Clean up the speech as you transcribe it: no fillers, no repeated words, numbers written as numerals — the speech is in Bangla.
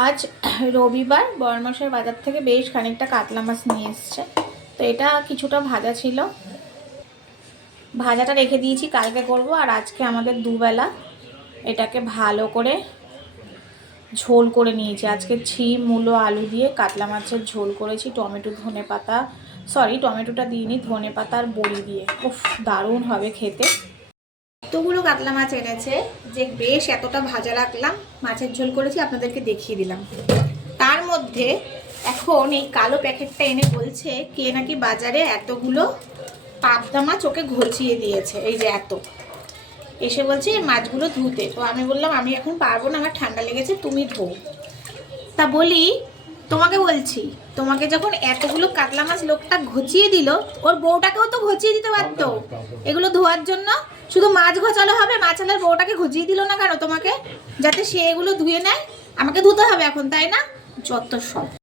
আজ রবিবার বড়মশাই বাজার থেকে বেশ খানিকটা কাতলা মাছ নিয়ে এসছে। তো এটা কিছুটা ভাজা ছিল, ভাজাটা রেখে দিয়েছি, কালকে করব। আর আজকে আমাদের দুবেলা এটাকে ভালো করে ঝোল করে নিয়েছি। আজকে ছিম মূলো আলু দিয়ে কাতলা মাছের ঝোল করেছি, টমেটো ধনে পাতা, টমেটোটা দিইনি, ধনে পাতা আর বড়ি দিয়ে। উফ, দারুণ হবে খেতে। এতগুলো কাতলা মাছ এনেছে যে বেশ এতটা ভাজা রাখলাম, মাছের ঝোল করেছি, আপনাদেরকে দেখিয়ে দিলাম। তার মধ্যে এখন এই কালো প্যাকেটটা এনে বলছে কে নাকি বাজারে এতগুলো পাবদা মাছ ওকে ঘচিয়ে দিয়েছে, এই যে এত, এসে বলছে এই মাছগুলো ধুতে। তো আমি বললাম আমি এখন পারবো না, আমার ঠান্ডা লেগেছে, তুমি ধো। তা বলি তোমাকে বলছি, তোমাকে যখন এতগুলো কাতলা মাছ লোকটা ঘচিয়ে দিল, ওর বউটাকেও তো ঘচিয়ে দিতে পারতো এগুলো ধোয়ার জন্য। শুধু মাছ ঘচালো হবে, মাছালের বউটাকে ঘচিয়ে দিল না কেন তোমাকে, যাতে সে এগুলো ধুয়ে নেয়? আমাকে ধুতে হবে এখন, তাই না? যত সব।